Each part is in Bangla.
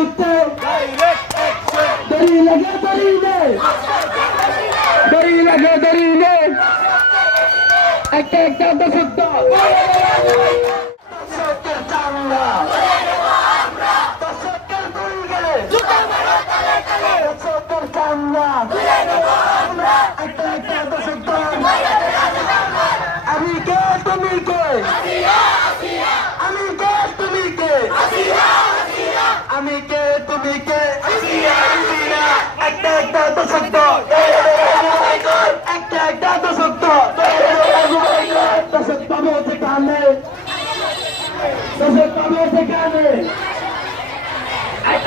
করতে। একটা একটা সত্য একটা একটা তো সত্য একটা একটা তো সত্য বলছে কানে তো সত্য বলছে কানে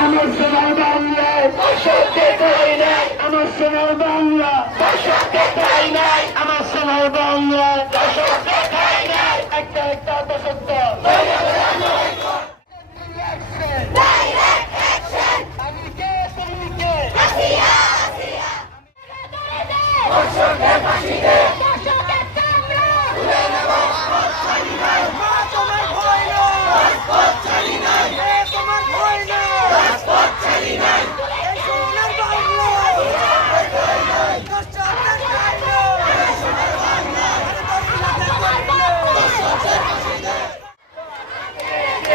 আমার সোনার বাংলা। আমার সোনার বাংলা সত্যি করি নাই আমার সোনার বাংলা সত্যি করি নাই একটা একটা তো সত্য আমি কে তুমি কে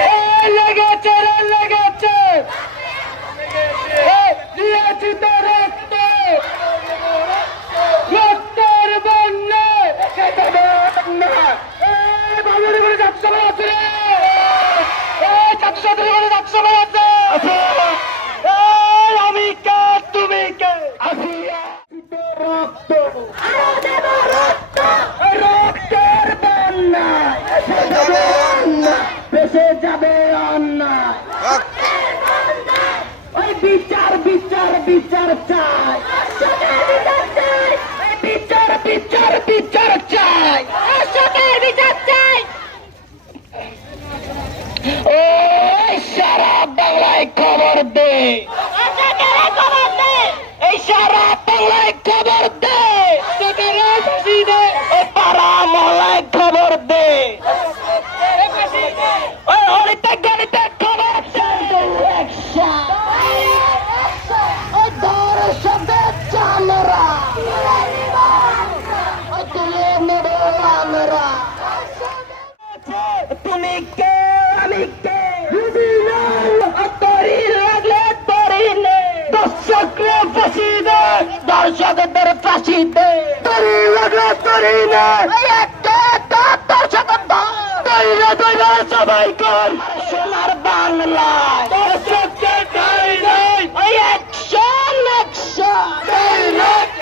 এই লেগেছে রে লেগেছে এই দিয়েছি তো রক্ত রক্তের বন্যা খেতে বন্যা এই বাবুরি করে যাচ্ছে সবাই আছে রে এই যাচ্ছে সাথে করে যাচ্ছে সবাই আছে এই আমি কে তুমি কে আসিয়া রক্ত রক্তের বন্যা বেসে যাবে অন্যায় ওই বিচার বিচার বিচার চাই এই বিচার বিচার বিচার চাই ওই সারা বাংলায় খবর দে এই সারা বাংলায় খবর দে ওই পাড়া মহলায় খবর দে হরিতে গলিতে খবর ওই তুলে নেব আমরা তুমি কে? আমি কে? দর্শকদের ফাঁসি দে তরি লাগলে তরি নে সবাই কর। সোনার বাংলায়। দর্শকদের তৈরি নেই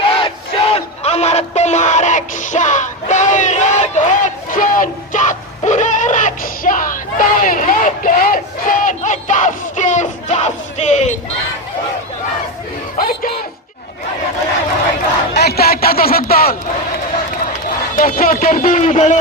অ্যাকশন আমার তোমার অ্যাকশন ডাইরেক্ট অ্যাকশন চাঁদপুরের action direct action justice justice একটা একটা দশক দল